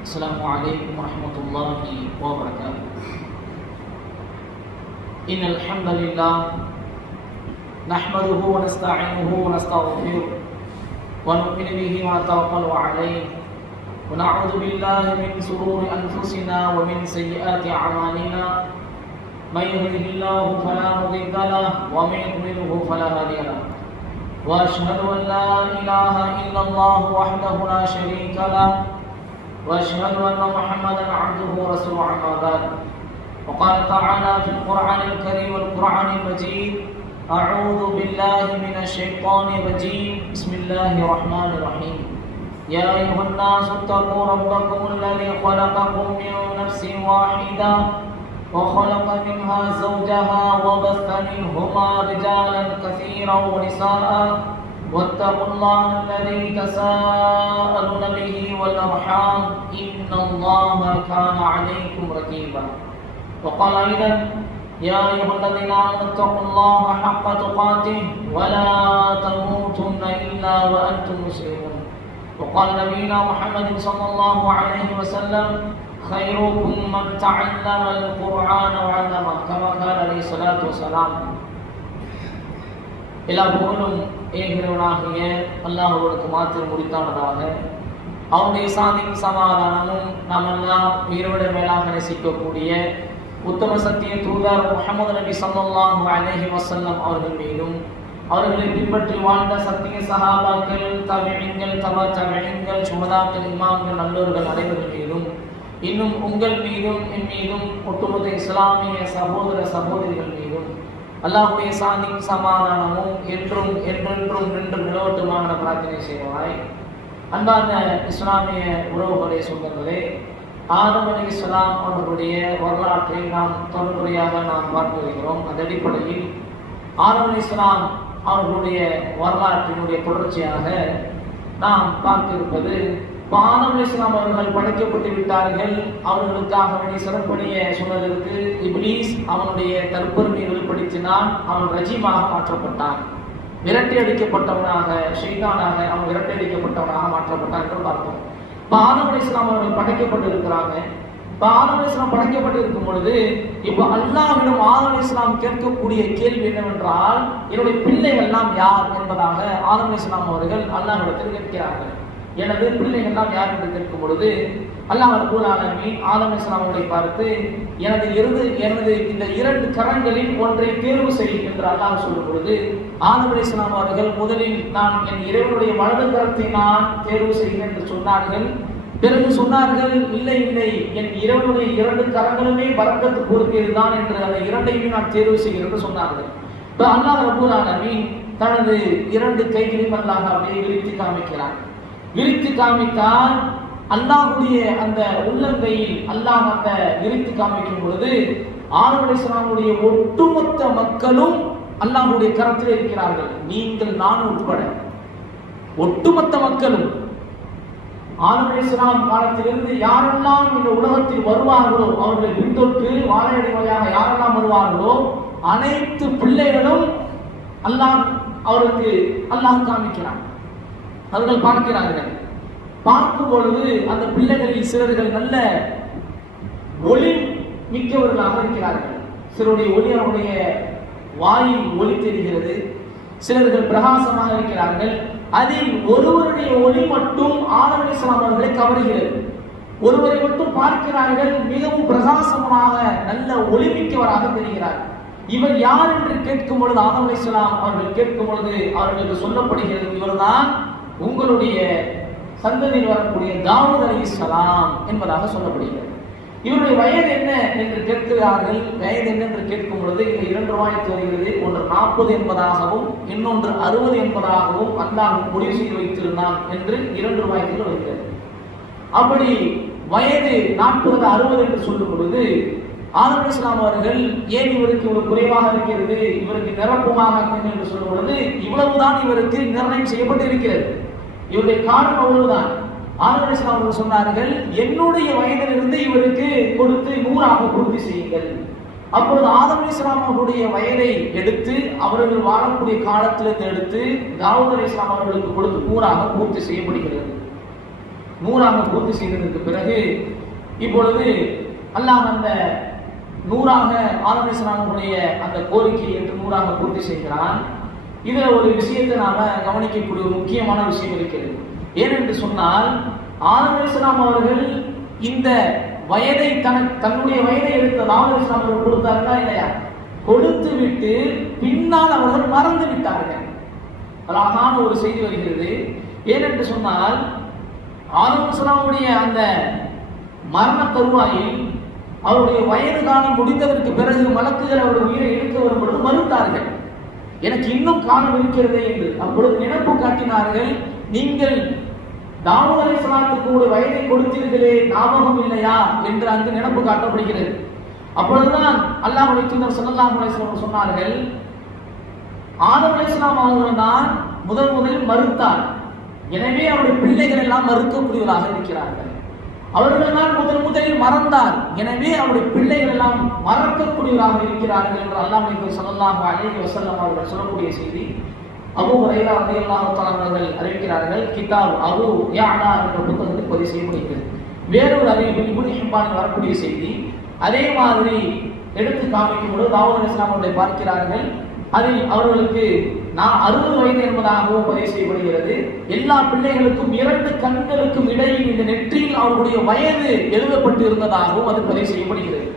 السلام عليكم ورحمة الله وبركاته. إن الحمد لله نحمده ونستعينه ونستغفره ونؤمن به ونتوكل عليه ونعوذ بالله من شرور أنفسنا ومن سيئات أعمالنا. من يهده الله فلا مضل له ومن يضلله فلا هادي له. وأشهد أن لا إله إلا الله وحده لا شريك له وأشهد أن محمدا عبده ورسوله. أما بعد، وقال تعالى في القرآن الكريم والقرآن المجيد: أعوذ بالله من الشيطان الرجيم. بسم الله الرحمن الرحيم. يا أيها الناس اتقوا ربكم الذي خلقكم من نفس واحدة وخلق منها زوجها وبث منهما رجالا كثيرا ونساء واتقوا الله الذي تساءلون به والأرحام إن الله كان عليكم رقيبا. وقال أيضا: يا أيها الذين آمنوا اتقوا الله حق تقاته ولا تموتن إلا وأنتم مسلمون. وقال نبينا محمد صلى الله عليه وسلم: خيركم من تعلم القرآن وعلمه كما قال عليه الصلاة والسلام. எல்லா புகழும் ஏகிறவனாகிய அல்லாஹ்வுக்கு மாத்திரம் உரித்தானதாக. அவனுடைய சாந்தியும் சமாதானமும் நாமெல்லாம் உயிரோட மேலாக நேசிக்கக்கூடிய உத்தம சத்திய தூதர் முஹம்மது நபி ஸல்லல்லாஹு அலைஹி வஸல்லம் அவர்கள் மீதும், அவர்களை பின்பற்றி வாழ்ந்த சத்திய சஹாபாக்கள், தபிஈன்கள், தபா தபிஈன்கள், சுஹதாக்கள், இமாம்கள், நல்லோர்கள் அனைவர்கள் மீதும், இன்னும் உங்கள் மீதும் என் மீதும் ஒட்டுமொத்த இஸ்லாமிய சகோதர சகோதரிகள் மீதும் அல்லாஹ்வுடைய சாந்தியும் சமாதானமும் என்றும் என்றென்றும் நின்று நிலவட்டுமான பிரார்த்தனை செய்வாய். அன்பார்ந்த இஸ்லாமிய உறவுகளே, சொந்தங்களே, ஆதம் அலைஹிஸ்ஸலாம் அவர்களுடைய வரலாற்றை நாம் தொடர்முறையாக பார்த்து வருகிறோம். அந்த அடிப்படையில் ஆதம் அலைஹிஸ்ஸலாம் அவர்களுடைய வரலாற்றினுடைய தொடர்ச்சியாக நாம் பார்த்திருப்பது, ஆதம் அலைஹிஸ்ஸலாம் அவர்கள் படைக்கப்பட்டு விட்டார்கள். அவர்களுக்காக வேண்டிய சிறப்பணிய சொன்னதற்கு இப்லீஸ் அவனுடைய தற்பெருமையை வெளிப்படுத்தினான். அவன் ரஜீமாக மாற்றப்பட்டான், விரட்டி அடிக்கப்பட்டவனாக, ஷைத்தானாக அவன் விரட்டி அடிக்கப்பட்டவனாக மாற்றப்பட்டான் என்று பார்த்தோம். ஆதம் அலைஹிஸ்ஸலாம் அவர்கள் படைக்கப்பட்டு இருக்கிறாங்க. ஆதம் அலைஹிஸ்ஸலாம் படைக்கப்பட்டு இருக்கும் பொழுது இப்போ அல்லாஹ்விடம் ஆதம் அலைஹிஸ்ஸலாம் கேட்கக்கூடிய கேள்வி என்னவென்றால், என்னுடைய பிள்ளைகள் எல்லாம் யார் என்பதாக ஆதம் அலைஹிஸ்ஸலாம் அவர்கள் அல்லாஹ்விடத்தில் கேட்கிறார்கள். எனது பிள்ளைகள் எல்லாம் யார் என்று கேட்கும் பொழுது அல்லாஹ் ரப்பல் ஆலமீன் ஆதம் அலைஹிஸ்ஸலாம் அவர்களை பார்த்து, எனது இந்த இரண்டு கரங்களில் ஒன்றை தேர்வு செய் என்று அல்லாஹ் சொல்லும் பொழுது ஆதம் அலைஹிஸ்ஸலாம் அவர்கள் முதலில் நான் என் இறைவனுடைய வலது கரத்தை நான் தேர்வு செய்கிறேன் என்று சொன்னார்கள். பிறகு சொன்னார்கள், இல்லை இல்லை, என் இறைவனுடைய இரண்டு கரங்களுமே பரக்கத்து பொருத்தியதுதான் என்று அந்த இரண்டையுமே நான் தேர்வு செய்கிறேன் என்று சொன்னார்கள். இப்போ அல்லாஹ் ரப்பல் ஆலமீன் தனது இரண்டு கைகளையும் அல்லாஹ் அப்படியே விரித்து காமிக்கிறான். விரித்து காமித்தால் அல்லாஹ்வுடைய அந்த உள்ளங்கையில் அல்லாஹ் அந்த விரித்து காமிக்கும் பொழுது ஆதம் அலைஹிஸ்ஸலாமுடைய ஒட்டுமொத்த மக்களும் அல்லாஹ்வுடைய கரத்தில் இருக்கிறார்கள். நீங்கள் நான் உட்பட ஒட்டுமொத்த மக்களும் ஆதம் அலைஹிஸ்ஸலாம் காலத்திலிருந்து யாரெல்லாம் இந்த உலகத்தில் வருவார்களோ, அவர்களை பின்தொற்று வாழையடிமையாக யாரெல்லாம் வருவார்களோ அனைத்து பிள்ளைகளும் அல்லாஹ் அவருக்கு அல்லாஹ் காமிக்கிறான். அவர்கள் பார்க்கிறார்கள். பார்க்கும் பொழுது அந்த பிள்ளைகளில் சிலர்கள் நல்ல ஒளி மிக்கவர்களாக இருக்கிறார்கள். சிலருடைய ஒளி அவருடைய வாயில் ஒளி தெரிகிறது, சிலர்கள் பிரகாசமாக இருக்கிறார்கள். அதில் ஒருவருடைய ஒளி மட்டும் ஆதம் அலைஹிஸ்ஸலாம் அவர்களை கவருகிறது. ஒருவரை மட்டும் பார்க்கிறார்கள், மிகவும் பிரகாசமாக நல்ல ஒளிமிக்கவராக தெரிகிறார். இவர் யார் என்று கேட்கும் பொழுது ஆதம் அலைஹிஸ்ஸலாம் அவர்கள் கேட்கும் பொழுது அவர்களுக்கு சொல்லப்படுகிறது, இவர்தான் உங்களுடைய சந்ததியில் வரக்கூடிய தாவூத் அலைஹிஸ்ஸலாம் என்பதாக சொல்லப்படுகிறது. இவருடைய வயது என்ன என்று கேட்கிறார்கள். வயது என்ன என்று கேட்கும் பொழுது இந்த இரண்டு ரிவாயத் வருகிறது. ஒன்று 40 என்பதாகவும் இன்னொன்று 60 என்பதாகவும் அல்லாஹ் முடிவு செய்து வைத்திருந்தான் என்று இரண்டு ரிவாயத்தில் வருகிறது. அப்படி வயது 40 60 என்று சொல்லும் பொழுது ஆதம் அலைஹிஸ்ஸலாம் அவர்கள் ஏன் இவருக்கு இவ்வளவு குறைவாக இருக்கிறது, இவருக்கு நிரப்பமாக என்று சொல்லும் பொழுது இவ்வளவுதான் இவருக்கு நிர்ணயம் செய்யப்பட்டு இருக்கிறது, இவருடைய காலம் அவ்வளவுதான். ஆதம் அலைஹிஸ்ஸலாம் அவர்கள் சொன்னார்கள், என்னுடைய வயதிலிருந்து இவருக்கு கொடுத்து 100 பூர்த்தி செய்யுங்கள். அப்பொழுது ஆதம் அலைஹிஸ்ஸலாம் அவர்களுடைய வயதை எடுத்து அவர்கள் வாழக்கூடிய காலத்திலிருந்து எடுத்து தாவூத் அலைஹிஸ்ஸலாம் அவர்களுக்கு கொடுத்து 100 பூர்த்தி செய்யப்படுகிறது. 100ஆக பூர்த்தி செய்ததற்கு பிறகு இப்பொழுது அல்லாஹ் அந்த 100ஆக ஆதம் அலைஹிஸ்ஸலாமுடைய அந்த கோரிக்கையை ஏற்று 100ஆக பூர்த்தி செய்கிறான். இதுல ஒரு விஷயத்தை நாம கவனிக்கக்கூடிய ஒரு முக்கியமான விஷயம் இருக்கிறது. ஏனென்று சொன்னால் ஆதம் அலைஹிஸ்ஸலாம் அவர்கள் இந்த வயதை தன்னுடைய வயதை எடுத்த ஆதம் அலைஹிஸ்ஸலாம் அவர்கள் கொடுத்தார்களா இல்லையா? கொடுத்து விட்டு பின்னால் அவர்கள் மறந்து விட்டார்கள். அழகான ஒரு செய்தி வருகிறது. ஏனென்று சொன்னால் ஆதம் அலைஹிஸ்ஸலாமுடைய அந்த மரண தருவாயில் அவருடைய வயது காலம் முடிந்ததற்கு பிறகு மலக்குகள் அவருடைய உயிரை எடுக்க வரும் பொழுது மறுத்தார்கள். எனக்கு இன்னும் காலம் இருக்கிறதே என்று அப்பொழுது நினைப்பு காட்டினார்கள். நீங்கள் தாவூத் அலைஹிஸ்ஸலாத்துக்கு ஒரு வயதை கொடுத்தீர்களே, ஞாபகம் இல்லையா என்று அங்கு நினைப்பு காட்டப்படுகிறது. அப்பொழுதுதான் அல்லாஹ்வுடைய தூதர் ஸல்லல்லாஹு அலைஹி வஸல்லம் சொன்னார்கள், ஆதம் அலைஹிஸ்ஸலாம் அவர்கள் தான் முதலில் மறுத்தார். எனவே அவருடைய பிள்ளைகள் எல்லாம் மறுக்கக்கூடியவர்களாக இருக்கிறார்கள். அவர்கள் தான் முதலில் மறந்தார். எனவே அவருடைய பிள்ளைகள் எல்லாம் மறக்கக்கூடியவராக இருக்கிறார்கள் என்று அல்லாஹ்வுடைய தூதர் ஸல்லல்லாஹு அலைஹி வஸல்லம் அவர்கள் சொல்லக்கூடிய செய்தி அபூ ஹுரைரா ரலியல்லாஹு தஆலா அவர்கள் அறிவிக்கிறார்கள். கிதாப் அபூ யஅலா என்ற புத்தகத்தில் பதிவு செய்யப்படுகிறது. வேறொரு அறிவிப்பில் இப்னு ஹிப்பான் வரக்கூடிய செய்தி அதே மாதிரி எடுத்து காமிக்கும் பொழுது தாவூத் அலைஹிஸ்ஸலாம் அவர்களை பார்க்கிறார்கள். அதில் அவர்களுக்கு 60 வயது என்பதாகவும் பதிவு செய்யப்படுகிறது. எல்லா பிள்ளைகளுக்கும் 2 கண்களுக்கும் இடையில் இந்த நெற்றியில் அவருடைய வயது எழுதப்பட்டு இருந்ததாகவும் அது பதிவு செய்யப்படுகிறது.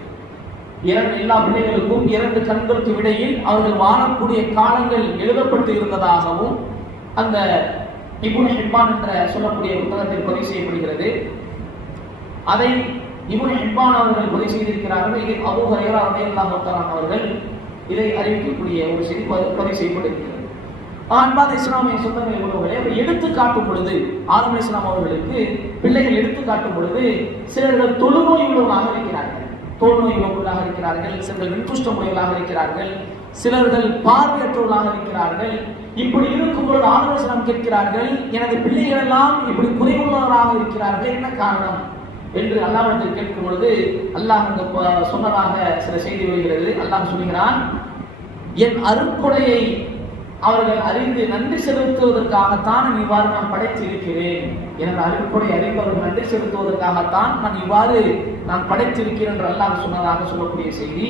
எல்லா பிள்ளைகளுக்கும் 2 கண்களுக்கும் இடையில் அவர்கள் வாழக்கூடிய காலங்கள் எழுதப்பட்டு இருந்ததாகவும் அந்த இப்னு ஹிப்பான் என்ற சொல்லக்கூடிய புத்தகத்தில் பதிவு செய்யப்படுகிறது. அதை இப்னு ஹிப்பான் அவர்கள் பதிவு செய்திருக்கிறார்கள். இதில் அபூ ஹுரைரா ரலியல்லாஹு தஆலா அவர்கள் இதை அறிவிக்கக்கூடிய ஒரு செய்தி பதிவு செய்யப்பட்டிருக்கிறது. அன்பான இஸ்லாமிய சொந்தங்களை உறவுகளே, எடுத்து காட்டும் பொழுது ஆதம் அலைஹிஸ்ஸலாம் அவர்களுக்கு பிள்ளைகள் எடுத்து காட்டும் பொழுது சிலர்கள் தொழுநோய் உள்ளவர்களாக இருக்கிறார்கள், தோல்நோய் உள்ளவர்களாக இருக்கிறார்கள், சிலர்கள் வெண்குஷ்டம் உடையவர்களாக இருக்கிறார்கள், சிலர்கள் பார்வையற்றவர்களாக இருக்கிறார்கள். இப்படி இருக்கும் பொழுது ஆதம் அலைஹிஸ்ஸலாம் கேட்கிறார்கள், எனது பிள்ளைகள் எல்லாம் இப்படி குறைவுள்ளவர்களாக இருக்கிறார்கள், என்ன காரணம் என்று அல்லாஹ்விடத்தில் கேட்கும் பொழுது அல்லாஹ் சொன்னதாக சில செய்தி வருகிறது. அல்லாஹ் சொல்கிறான், என் அருட்கொடையை அவர்கள் அறிந்து நன்றி செலுத்துவதற்காகத்தான் இவ்வாறு நான் படைத்து இருக்கிறேன். எனது அருட்கொடை அறிந்தவர்கள் நன்றி செலுத்துவதற்காகத்தான் நான் இவ்வாறு படைத்திருக்கிறேன் என்று அல்லாஹ் சொன்னதாக சொல்லக்கூடிய செய்தி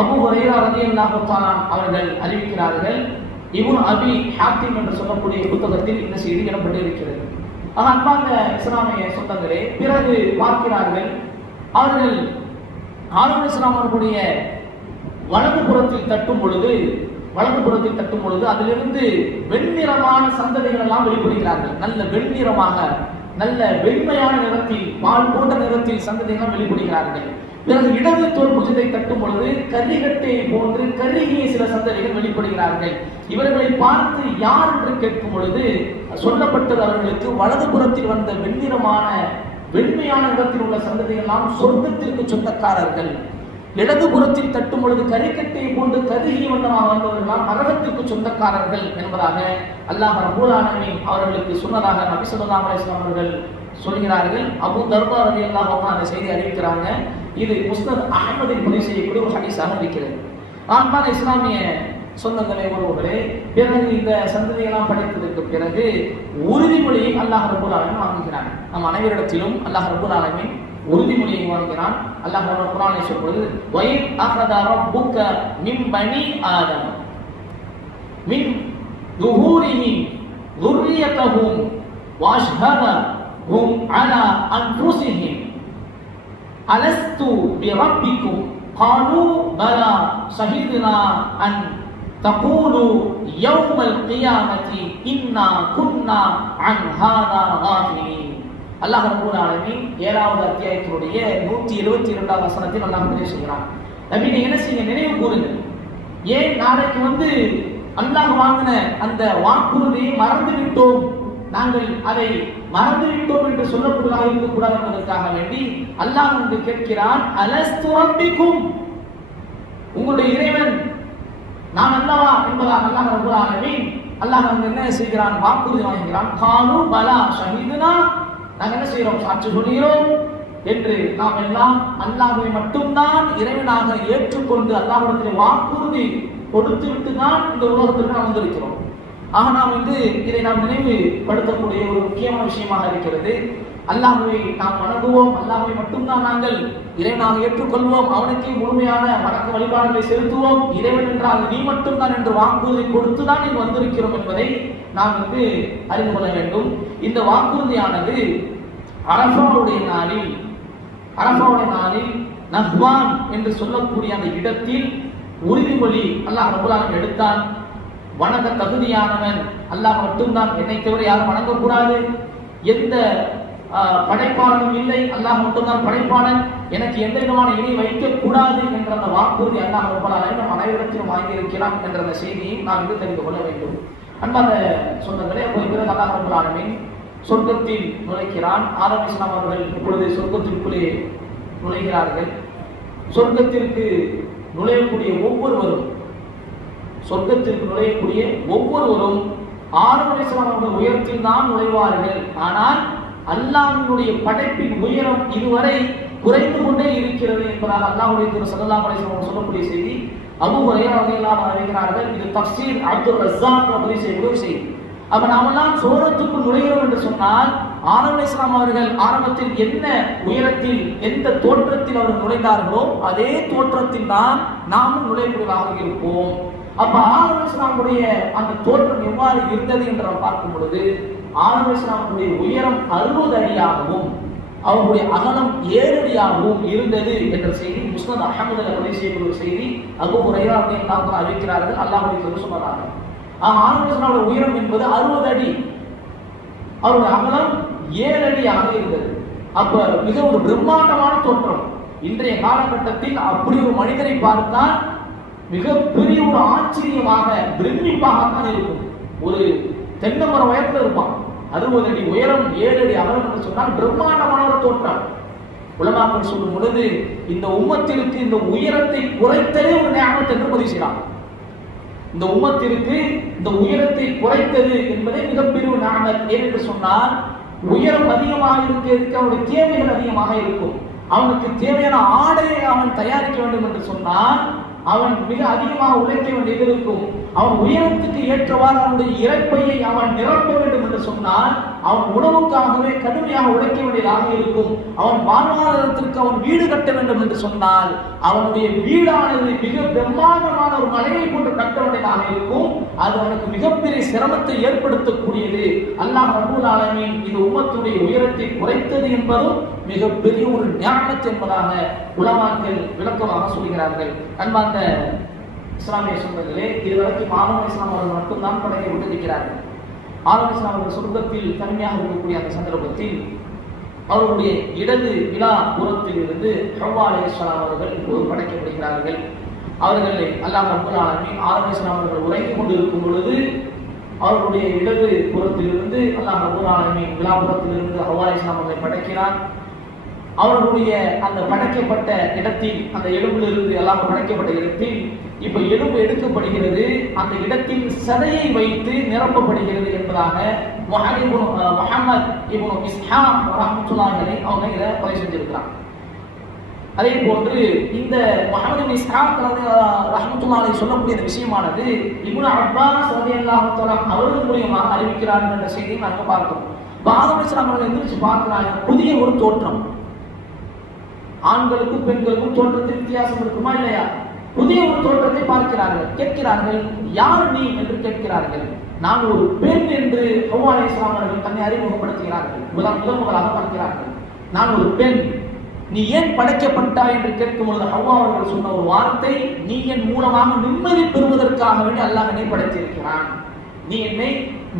அபூ ஹுரைரா ரலியல்லாஹு தஆலா அவர்கள் அறிவிக்கிறார்கள். இப்னு அபி ஹாத்திம் என்று சொல்லக்கூடிய புத்தகத்தில் இந்த செய்தி இடம்பெற்றிருக்கிறது. அன்பார்ந்த இஸ்லாமிய சொந்தங்களே, பிறகு பார்க்கிறார்கள் அவர்கள் ஆதம் அலைஹிஸ்ஸலாம் அவர்களுடைய வலதுபுறத்தில் தட்டும் பொழுது அதிலிருந்து வெண்ணிறமான சந்ததிகள் எல்லாம் வெளிப்படுகிறார்கள். நல்ல வெண்ணிறமாக, நல்ல வெண்மையான நிறத்தில், பால் போன்ற நிறத்தில் சந்ததிகள் வெளிப்படுகிறார்கள். பிறகு இடது தோல் புஜத்தை தட்டும் பொழுது கரிகட்டை போன்று கருகிய சில சந்ததிகள் வெளிப்படுகிறார்கள். இவர்களை பார்த்து யார் என்று கேட்கும் பொழுது சொல்லப்பட்டது அவர்களுக்கு வலதுபுறத்தில் வந்த வெண்மையான நிறத்தில் உள்ள சந்ததிகள் எல்லாம் சொர்க்கத்திற்கு சொந்தக்காரர்கள். இடதுபுறத்தில் தட்டும் பொழுது கரிக்கட்டை போன்று கருகிய வண்ணமாக வந்தவர்கள் நரகத்திற்கு சொந்தக்காரர்கள் என்பதாக அல்லாஹ் ரப்பூல் ஆலமீன் அவர்களுக்கு சொன்னதாக நபி ஸல்லல்லாஹு அலைஹி வஸல்லம் அவர்கள் சொல்கிறார்கள். அபூ தர்தா ரலியல்லாஹு அன்ஹு அந்த செய்தி அறிவிக்கிறாங்க. இது முஸ்னத் அஹ்மதில் பதிவு செய்யக்கூடிய ஒரு ஹதீஸாக இருக்கிறது. அன்பான இஸ்லாமிய சொந்தங்களே உறவுகளே, பிறகு இந்த சந்ததியெல்லாம் படைத்ததற்கு பிறகு உறுதிமொழியை அல்லாஹ் ரப்பூல் ஆலமீன் வாங்குகிறான். நம் அனைவரிடத்திலும் அல்லாஹ் ரப்பூல் ஆலமீன் உறுதிமொழியை வாங்குகிறான். அல்லாஹ் குர்ஆனில் சொல்வது, வயின் அஹத ரப்புக மின் பனி ஆதம் மின் துஹூரிஹிம் ذُرِّيَّتَهُمْ وَأَشْهَدَهُمْ عَلَى أَنفُسِهِمْ أَلَسْتُ بِرَبِّكُمْ قَالُوا بَلَى شَهِدْنَا أَن تَقُولُوا يَوْمَ الْقِيَامَةِ إِنَّا كُنَّا عَنْ هَذَا غَافِلِينَ. அல்லாஹ் ரப்பூல் ஆலமீன் 7வது அத்தியாயத்தினுடைய 172வது வசனத்தில் அல்லாஹ் பதிவு செய்கிறான். நபி, நீங்க என்ன செய்யுங்க, நினைவு கூறுங்கள். ஏன் நாளைக்கு அல்லாஹ் வாங்கின அந்த வாக்குறுதியை மறந்து விட்டோம், நாங்கள் அதை மறந்து விட்டோம் என்று சொல்லக்கூடாது இருக்கக்கூடாது என்பதற்காக வேண்டி அல்லாஹ் கேட்கிறான், அலஸ்து ரப்பிக்கும், உங்களுடைய இறைவன் நான் அல்லவா என்பதாக அல்லாஹ் ரப்பூல் ஆலமீன் அல்லாஹ் என்ன செய்கிறான், வாக்குறுதி வாங்குகிறான். காலு பலா ஷஹீதுனா, நாங்கள் என்ன செய்கிறோம், சாட்சி சொல்கிறோம் என்று நாம் எல்லாம் அல்லாஹ்வை மட்டும்தான் இறைவனாக ஏற்றுக்கொண்டு அல்லாஹ்விடத்தில் வாக்குறுதி கொடுத்து விட்டு தான் இந்த உலகத்திற்கு நாம் வந்திருக்கிறோம். ஆக நாம் இதை நாம் நினைவுபடுத்தக்கூடிய ஒரு முக்கியமான விஷயமாக இருக்கிறது. அல்லாஹ்வை நாம் வணங்குவோம், அல்லாஹ்வை மட்டும்தான் நாங்கள் இறைவனாக ஏற்றுக்கொள்வோம், அவனுக்கே முழுமையான வணக்க வழிபாடுகளை செலுத்துவோம், இறைவன் என்றால் நீ மட்டும்தான் என்று வாக்குறுதி கொடுத்துதான் இங்கு வந்திருக்கிறோம் என்பதை நாம் அறிந்து கொள்ள வேண்டும். இந்த வாக்குறுதியானது அரஃபாவுடைய நாளில் நஹ்வான் என்று சொல்லக்கூடிய அந்த இடத்தில் உறுதிமொழி அல்லாஹ் ரப்பல் ஆலமீன் எடுத்தான். வணங்க தகுதியானவன் அல்லாஹ் மட்டும்தான், என்னை தவிர யாரும் வணங்கக்கூடாது, எந்த படைப்பாளனும் இல்லை, அல்லாஹ் மட்டும்தான் படைப்பாளன், எனக்கு எந்த விதமான இணை வைக்கக்கூடாது என்ற அந்த வாக்குறுதி அல்லாஹ் ரப்பல் ஆலமீன் நம் அனைவரிடத்திலும் வாங்கியிருக்கிறான் என்ற அந்த செய்தியை நாம் தெரிந்து கொள்ள வேண்டும். அன்பான சொந்தங்களே, பிறகு அல்லாஹ் ரப்பல் ஆலமீன் சொர்க்கத்தில் நுழைக்கிறான். ஆதம் அலைஹிஸ்ஸலாம் அவர்கள் இப்பொழுது சொர்க்கத்திற்குள்ளே நுழைகிறார்கள். சொர்க்கத்திற்கு நுழையக்கூடிய ஒவ்வொருவரும் ஆதம் அலைஹிஸ்ஸலாம் அவர்கள் உயரத்தில் தான் நுழைவார்கள். ஆனால் அல்லாஹ்வினுடைய படைப்பின் உயரம் இதுவரை குறைந்து கொண்டே இருக்கிறது என்பதாக அல்லாஹ்வுடைய தூதர் ஸல்லல்லாஹு அலைஹி வஸல்லம் சொல்லக்கூடிய செய்தி அபூ ஹுரைரா ரலியல்லாஹு அன்ஹு அறிவிக்கிறார்கள். இது தஃப்சீர் அப்துர் ரஸாக் பதிவு செய்யக்கூடிய செய்தி. அப்ப நாமெல்லாம் சோரத்துக்குள் நுழைகிறோம் என்று சொன்னால் ஆதம் அலைஹிஸ்ஸலாம் அவர்கள் ஆரம்பத்தில் என்ன உயரத்தில் எந்த தோற்றத்தில் அவர்கள் நுழைந்தார்களோ அதே தோற்றத்தில் தான் நாமும் நுழைவுகளாக இருப்போம். அப்ப ஆதம் அலைஹிஸ்ஸலாமுடைய அந்த தோற்றம் எவ்வாறு இருந்தது என்று நாம் பார்க்கும் பொழுது ஆதம் அலைஹிஸ்ஸலாமுடைய உயரம் 60 அடியாகவும் அவருடைய அகலம் 7 அடியாகவும் இருந்தது என்ற செய்தி முஸ்னத் அஹ்மதுல பதிவு செய்யக்கூடிய செய்தி அபூ ஹுரைரா ரலியல்லாஹு அன்ஹு அறிவிக்கிறார்கள். அல்லாஹ்வுடைய தூதர் சொன்னாங்க, ஆதம் அலைஹிஸ்ஸலாமுடைய உயரம் என்பது 60 அடி, அவருடைய அகலம் 7 அடியாக இருந்தது. அப்ப மிக ஒரு பிரம்மாண்டமான தோற்றம். இன்றைய காலகட்டத்தில் அப்படி ஒரு மனிதரை பார்த்தால் மிகப்பெரிய ஒரு ஆச்சரியமாக பிரமிப்பாகத்தான் இருக்கும். ஒரு தென்னை மரம் உயரத்தில் இருப்பான், 60 அடி உயரம் 7 அடி அகலம் என்று சொன்னால் பிரம்மாண்டமான ஒரு தோற்றம். உலமாக்கள் சொல்லும் பொழுது இந்த உம்மத்திற்கு இந்த உயரத்தை குறைத்ததே ஒரு நியாமத் என்று பதிவு செய்யலாம். இந்த உம்மத்திற்கு இந்த உயரத்தை குறைத்தது என்பதை மிகப்பெரிய ஒரு நியாமத். ஏனென்று சொன்னால் உயரம் அதிகமாக இருக்கிறதுக்கு அவனுடைய தேவைகள் அதிகமாக இருக்கும். அவனுக்கு தேவையான ஆடையை அவன் தயாரிக்க வேண்டும் என்று சொன்னால் அவன் மிக அதிகமாக உழைக்க வேண்டியது இருக்கும். அவன் உயரத்துக்கு ஏற்றவாறு அவனுடைய இறைப்பையை அவன் நிரப்ப வேண்டும் என்று சொன்னால் அவன் உணவுக்காகவே கடுமையாக உழைக்க வேண்டியதாக இருக்கும். அவன் வாழ்வாதாரத்திற்கு அவன் வீடு கட்ட வேண்டும் என்று சொன்னால் அவனுடைய வீடானது மிக பிரம்மாண்டமான ஒரு மலையை கொண்டு கட்ட வேண்டியதாக இருக்கும். அது அவனுக்கு மிகப்பெரிய சிரமத்தை ஏற்படுத்தக்கூடியது. அல்லாஹ் ரப்பல் ஆலமீன் இந்த உம்மத்துடைய உயரத்தை குறைத்தது என்பதும் மிகப்பெரிய ஒரு நியாமத் என்பதாக உலமாக்கள் விளக்கமாக சொல்கிறார்கள். அன்பார்ந்த இஸ்லாமிய சொந்தங்களே, இதுவரைக்கும் ஆதம் அலைஹிஸ்ஸலாம் அவர்கள் மட்டும்தான் படைக்கப்பட்டிருக்கிறார்கள். ஆதம் அலைஹிஸ்ஸலாம் அவர்கள் சொர்க்கத்தில் தனிமையாக இருக்கக்கூடிய அந்த சந்தர்ப்பத்தில் அவர்களுடைய இடது விழா புறத்தில் இருந்து ஹவ்வா அலைஹிஸ்ஸலாம் அவர்கள் இப்போது படைக்கப்படுகிறார்கள். அவர்களை அல்லாஹ் ரப்பல் ஆலமீன் ஆதம் அலைஹிஸ்ஸலாம் அவர்கள் உறங்கிக் கொண்டிருக்கும் பொழுது அவர்களுடைய இடது புறத்திலிருந்து அல்லாஹ் ரப்பல் ஆலமீன் விழா புறத்திலிருந்து ஹவ்வா அலைஹிஸ்ஸலாம் அவர்களை படைக்கிறார். அவர்களுடைய அந்த படைக்கப்பட்ட இடத்தில், அந்த எலும்பிலிருந்து எல்லாம் படைக்கப்பட்ட இடத்தில் இப்ப எலும்பு எடுக்கப்படுகிறது, அந்த இடத்தில் சதையை வைத்து நிரப்பப்படுகிறது என்பதாக முஹம்மத் இப்னு இஸ்ஹாக் ரஹ்மத்துல்லாஹி அலைஹி அவங்க இதை பதிவு செஞ்சிருக்கிறாங்க. அதே போன்று இந்த முஹம்மது இப்னு இஸ்ஹாக் ரஹ்மத்துல்லாஹி அலைஹி சொல்லக்கூடிய இந்த விஷயமானது இப்னு அப்பாஸ் ரலியல்லாஹு தஆலா அவர்கள் மூலமாக அறிவிக்கிறார்கள் என்ற செய்தியை நாங்கள் பார்க்கிறோம். ஆதம் அலைஹிஸ்ஸலாம் அவர்கள் எந்திரிச்சு பார்க்கிறாங்க, புதிய ஒரு தோற்றம். ஆண்களுக்கும் பெண்களுக்கும் தோற்றத்தில் வித்தியாசம் இருக்குமா இல்லையா? புதிய ஒரு தோற்றத்தை பார்க்கிறார்கள். கேட்கிறார்கள், யார் நீ என்று கேட்கிறார்கள். நான் ஒரு பெண் என்று ஹவ்வா அலைஹிஸ்ஸலாம் அவர்கள் தன்னை அறிமுகப்படுத்துகிறார்கள். முதலாக பார்க்கிறார்கள், நான் ஒரு பெண், நீ ஏன் படைக்கப்பட்டாய் என்று கேட்கும் பொழுது ஹவ்வா அவர்கள் சொன்ன ஒரு வார்த்தை, நீ என் மூலமாக நிம்மதி பெறுவதற்காக வேண்டி அல்லாஹ் என்னை படைத்திருக்கிறான், நீ என்னை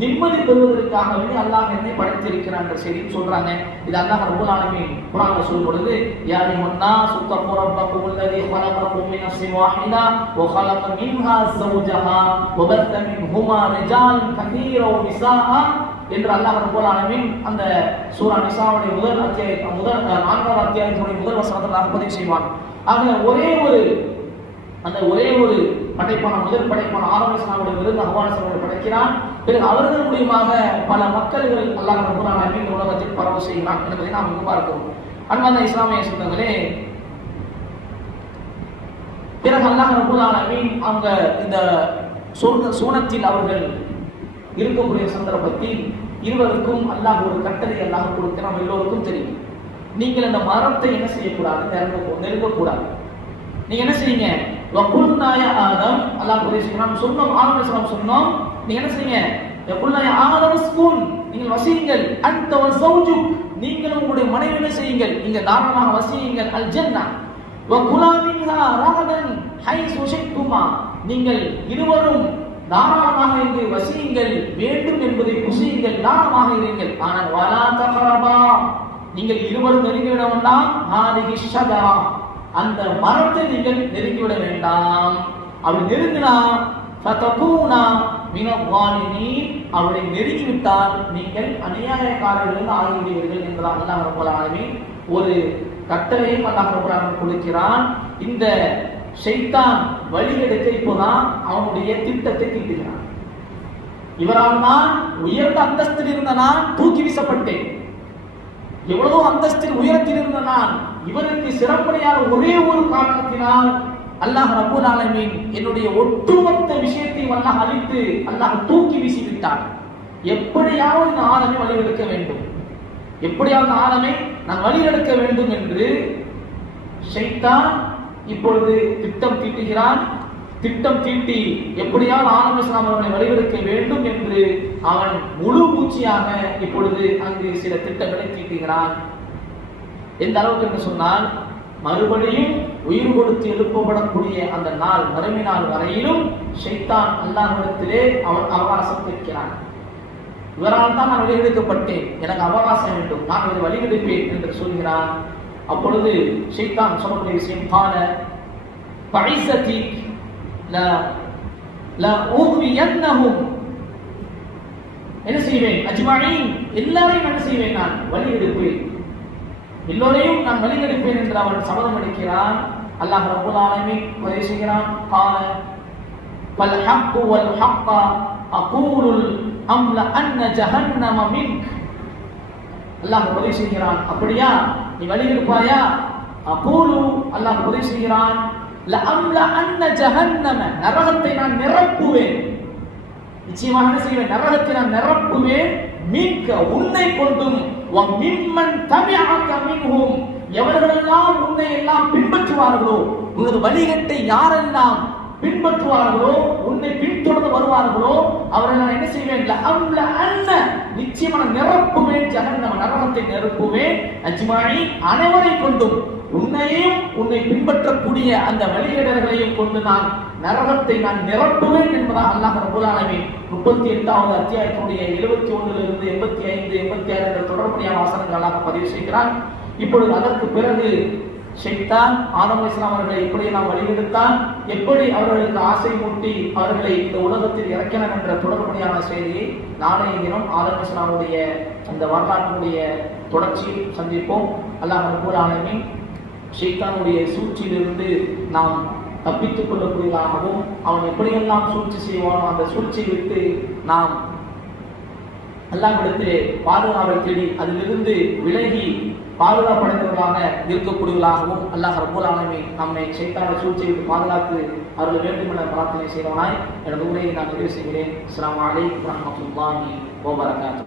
நிம்மதி பெறுவதற்காக வேண்டி அல்லாஹ் என்னை படைத்திருக்கிறான் என்ற செய்தி சொல்றாங்க. இது அல்லாஹ் ரப்பல் ஆலமீன் குர்ஆன்ல சொல்லும் பொழுது, யா அய்யுஹன்னாஸ் தக்கு ரப்பக்கும் அல்லதீ خلقكم من نفس واحدة وخلق منها زوجها وبث منهما رجالا كثيرا ونساء என்று அல்லாஹ் ரப்பல் ஆலமீன் அந்த சூரா நிசாவுடைய முதல் அத்தியாயம் 4வது அத்தியாயத்தினுடைய முதல் வசனத்தில் பதிவு செய்வான். ஆக ஒரே ஒரு படைப்பான முதல் படைப்பான ஆதம் அலைஹிஸ்ஸலாமுடைய விருந்து ஹவ்வா அலைஹிஸ்ஸலாம் படைக்கிறான். பிறகு அவர்கள் மூலமாக பல மக்கள்கள் அல்லாஹ் ரப்பல் ஆலமீன் உலகத்தில் பரவ செய்கிறான் என்பதை நாம் இங்கு பார்க்கிறோம். அன்பார்ந்த இஸ்லாமிய சொந்தங்களே, பிறகு அல்லாஹ் ரப்பல் ஆலமீன் அவங்க இந்த சூனத்தில் அவர்கள் இருக்கக்கூடிய சந்தர்ப்பத்தில் இருவருக்கும் அல்லாஹ் ஒரு கட்டளை அல்லாஹ் கொடுக்க நம்ம எல்லோருக்கும் தெரியும். நீங்கள் அந்த மரத்தை என்ன செய்யக்கூடாது, நெருங்கக்கூடாது. நீங்க என்ன செய்யுங்க, வகுல்நாய ஆதம் அல்லாஹ் சொல்றான், சொன்னோம் ஆதம் அலைஹிஸ்ஸலாம் சொன்னோம், நீங்க என்ன செய்யுங்க, வகுல்நாய ஆதம் ஸ்கூன், நீங்கள் வசியுங்கள், அன்த வ ஸௌஜுக், நீங்களும் உங்களுடைய மனைவியை செய்யுங்கள், நீங்க தாராளமாக வசியுங்கள், அல் ஜன்னா வகுலா மின்ஹா ரகதன் ஹைஸு ஷி'துமா, நீங்கள் இருவரும் தாராளமாக இங்கு வசியுங்கள், வேண்டும் என்பதை குசியுங்கள், தாராளமாக இருங்கள். ஆனால் வலா தக்ரபா, நீங்கள் இருவரும் நெருங்கிவிட வேண்டாம், ஹாதிஹி ஷஜரா, அந்த மரத்தை நீங்கள் நெருங்கிவிட வேண்டாம். அப்படி நெருங்கினா ஃபதகூனா மினல் ஸாலிமீன், அவரை நெருங்கிவிட்டால் நீங்கள் அநியாயக்காரர்கள் ஆகிவிடுவீர்கள் என்பதாக அல்லாஹ் ரப்பல் ஆலமீன் ஒரு கட்டளையும் அல்லாஹ் ரப்பல் ஆலமீன் கொடுக்கிறான். இந்த ஷைத்தான் வழிகெடுக்க இப்போதான் அவனுடைய திட்டத்தை தீட்டுகிறான். இவரால் நான் உயர்ந்த அந்தஸ்தில் இருந்த நான் தூக்கி வீசப்பட்டேன், எவ்வளவோ அந்தஸ்தில் உயரத்தில் இருந்த நான் இவருக்கு சிறப்படையாக ஒரே ஒரு காரணத்தினால் அல்லாஹ் ரப்பல் ஆலமீன் என்னுடைய ஒட்டுமொத்த விஷயத்தை அல்லாஹ் அழித்து அல்லாஹ் தூக்கி வீசிவிட்டான். எப்படியாவது இந்த ஆதமை வழியெடுக்க வேண்டும், எப்படியாவது ஆதமை நான் வழியெடுக்க வேண்டும் என்று ஷைத்தான் இப்பொழுது திட்டம் தீட்டுகிறான். திட்டம் தீட்டி எப்படியாவது ஆதம் அலைஹிஸ்ஸலாம் அவர்களை வழிவெடுக்க வேண்டும் என்று அவன் முழு மூச்சியாக இப்பொழுது அங்கு சில திட்டங்களை தீட்டுகிறான். எந்த அளவுக்கு என்று சொன்னால், மறுபடியும் உயிர் கொடுத்து எழுப்பப்படக்கூடிய அந்த நாள், மறுமை நாள் வரையிலும் ஷைத்தான் அல்லாஹ்விடத்திலே அவன் அவகாசம் கேட்கிறான். இவரால் தான் நான் வழிவெடுக்கப்பட்டேன், எனக்கு அவகாசம் வேண்டும், நான் இதை வழிவெடுப்பேன் என்று சொல்கிறான். அப்பொழுது ஷைத்தான் சொல்லக்கூடிய விஷயம், கால பைஸதி லா ஊஹ்வியன்னஹும், என்ன செய்வேன், அஜ்மஈன், எல்லாரையும் என்ன செய்வேன், நான் வழிவெடுப்பேன், எல்லோரையும் நான் வழிகெடுப்பேன் என்று அவன் சபதம் எடுக்கிறான். அல்லாஹ் ரப்பல் ஆலமீன் பதிவு செய்கிறான், கால வல் ஹக்கு வல் ஹக்க அகூலுல் அம்ல அன்ன ஜஹன்னம மின்க், அல்லாஹ் பதிவு செய்கிறான், அப்படியா நீ வழிகெடுப்பாயா, அகூலு அல்லாஹ் பதிவு செய்கிறான், ல அம்ல அன்ன ஜஹன்னம, நரகத்தை நான் நிரப்புவேன், நிச்சயமாக என்ன செய்வேன், நரகத்தை நான் நிரப்புவேன், மின்க உன்னை கொண்டும், வ மிம்மன் தபிஅக மின்ஹும், எவர்களெல்லாம் உன்னை எல்லாம் பின்பற்றுவார்களோ, உனது வழிகட்டை யாரெல்லாம் பின்பற்றுவார்களோ, உன்னை பின்தொடர்ந்து வருவார்களோ, அவர்கள் நான் என்ன செய்வேன், லஅம்ல அன்ன, நிச்சயமாக நிரப்புவேன், ஜஹன்னம நரகத்தை நிரப்புவேன், அஜ்மஈ அனைவரை கொண்டும், உன்னையும் உன்னை பின்பற்றக்கூடிய அந்த வழிகேடர்களையும் கொண்டு நான் நரகத்தை நான் நிரப்புவேன் என்பதாக அல்லாஹ் ரப்பல் ஆலமீன் 38வது அத்தியாயத்தினுடைய 71 இருந்து 85, 86 என்ற தொடர்புடைய வசனங்களாக பதிவு செய்கிறான். இப்பொழுது அதற்கு பிறகு ஷைத்தான் ஆதம் அலைஹிஸ்ஸலாம் அவர்களை எப்படி நாம் வழிகெடுத்தான், எப்படி அவர்களுக்கு ஆசை மூட்டி அவர்களை இந்த உலகத்தில் இறக்கினார் என்ற தொடர்புடையான செய்தியை நாளைய தினம் ஆதம் அலைஹிஸ்ஸலாமுடைய அந்த வரலாற்றுடைய தொடர்ச்சியில் சந்திப்போம். அல்லாஹ் ரப்பல் ஆலமீன் ஷைத்தானுடைய சூழ்ச்சியிலிருந்து நாம் தப்பித்துக் கொள்ளக்கூடியதாகவும், அவன் எப்படியெல்லாம் சூழ்ச்சி செய்வானோ அந்த சூழ்ச்சியை விட்டு நாம் அல்லாஹ்விடத்திலே பாதுகாப்பை தேடி அதிலிருந்து விலகி பாதுகாப்படைந்தவர்களாக இருக்கக்கூடியவர்களாகவும் அல்லாஹ் ரப்பல் ஆலமீன் நம்மை ஷைத்தானுடைய சூழ்ச்சியை விட்டு பாதுகாத்து அவர்கள் வேண்டும் என பிரார்த்தனை செய்தவனாய் எனது உரையை நான் நிறைவு செய்கிறேன். அஸ்ஸலாமு அலைக்கும் வரஹ்மத்துல்லாஹி வபரகாத்துஹு.